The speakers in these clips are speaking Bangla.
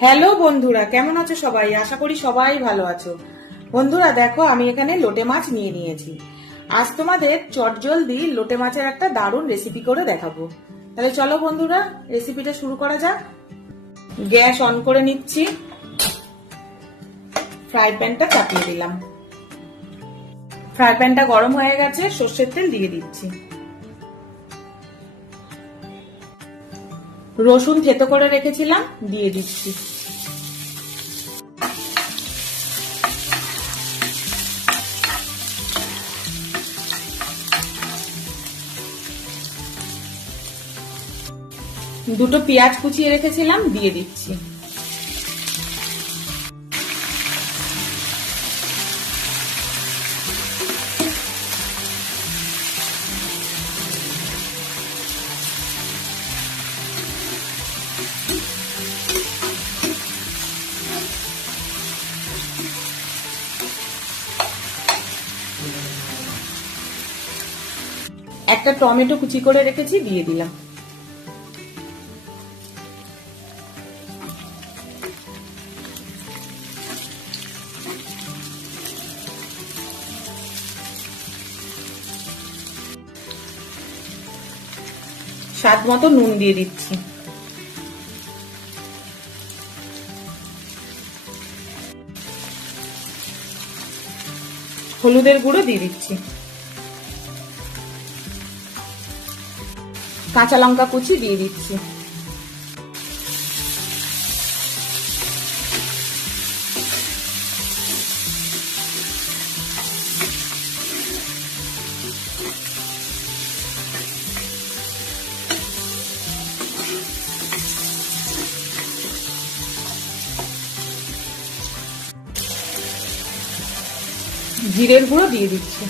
হ্যালো বন্ধুরা, কেমন আছো সবাই? আশা করি সবাই ভালো আছো। বন্ধুরা, দেখো, আমি এখানে লোটে মাছ নিয়ে নিয়েছি। আজ তোমাদের চটজলদি লোটে মাছের একটা দারুণ রেসিপি করে দেখাবো। তাহলে চলো বন্ধুরা রেসিপিটা শুরু করা যাক। গ্যাস অন করে নিচ্ছি। ফ্রাই প্যানটা চাপিয়ে দিলাম। ফ্রাই প্যানটা গরম হয়ে গেছে, সর্ষের তেল দিয়ে দিচ্ছি। রসুন থেতো করে রেখেছিলাম দিয়ে দিচ্ছি। দুটো পেঁয়াজ কুচিয়ে রেখেছিলাম দিয়ে দিচ্ছি। একটা টমেটো কুচি করে রেখেছি, দিয়ে দিলাম। স্বাদ মতো নুন দিয়ে দিচ্ছি। হলুদের গুঁড়ো দিয়ে দিচ্ছি। কাঁচা লঙ্কা কুচি দিয়ে দিচ্ছি। জিরের গুঁড়ো দিয়ে দিচ্ছি।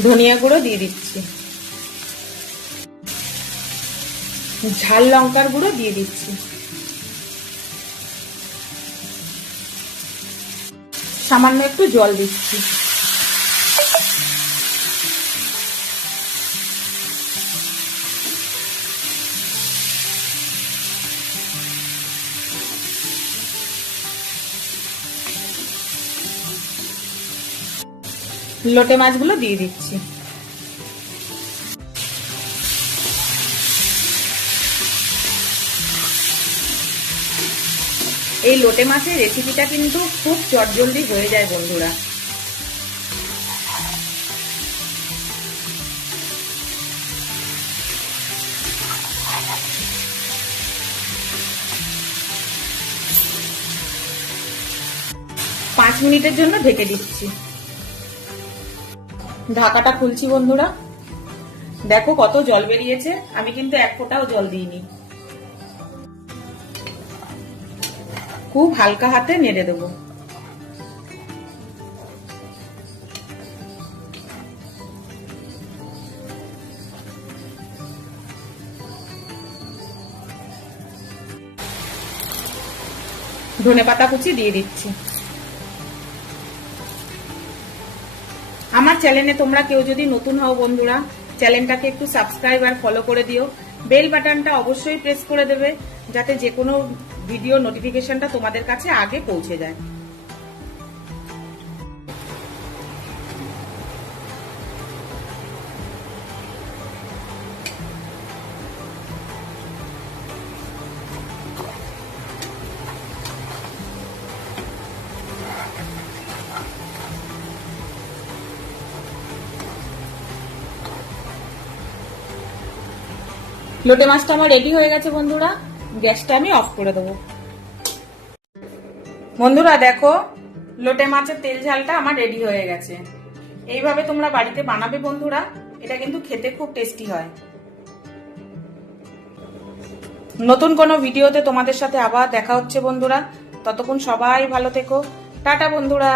ধনিয়া গুঁড়ো দিয়ে দিচ্ছি। ঝাল লঙ্কার গুঁড়ো দিয়ে দিচ্ছি। সামান্য একটু জল দিচ্ছি। লোটে মাছগুলো দিয়ে দিচ্ছি। এই লোটে মাছের রেসিপিটা কিন্তু খুব চটজলদি হয়ে যায় বন্ধুরা। পাঁচ মিনিটের জন্য ঢেকে দিচ্ছি। ঢাকাটা খুলছি বন্ধুরা। দেখো কত জল বেরিয়েছে। আমি কিন্তু এক ফোঁটাও জল দিইনি। খুব হালকা হাতে নেড়ে দেবো। ধনে পাতা কুচি দিয়ে দিচ্ছি। চ্যানেলে তোমরা কেউ যদি নতুন হও বন্ধুরা চ্যানেলটাকে একটু সাবস্ক্রাইব আর ফলো করে দিও। বেল বাটনটা অবশ্যই প্রেস করে দেবে, যাতে যে কোনো ভিডিও নোটিফিকেশনটা তোমাদের কাছে আগে পৌঁছে যায়। লোটে মাছটা আমার রেডি হয়ে গেছে, বন্ধুরা। গ্যাসটা আমি অফ করে দেবো। বন্ধুরা, দেখো, লোটে মাছের তেল ঝালটা আমার রেডি হয়ে গেছে। এইভাবে তোমরা বাড়িতে বানাবে, বন্ধুরা। এটা কিন্তু খেতে খুব টেস্টি হয়। নতুন কোনো ভিডিওতে তোমাদের সাথে আবার দেখা হচ্ছে, বন্ধুরা। ততক্ষণ সবাই ভালো থেকো। টাটা, বন্ধুরা।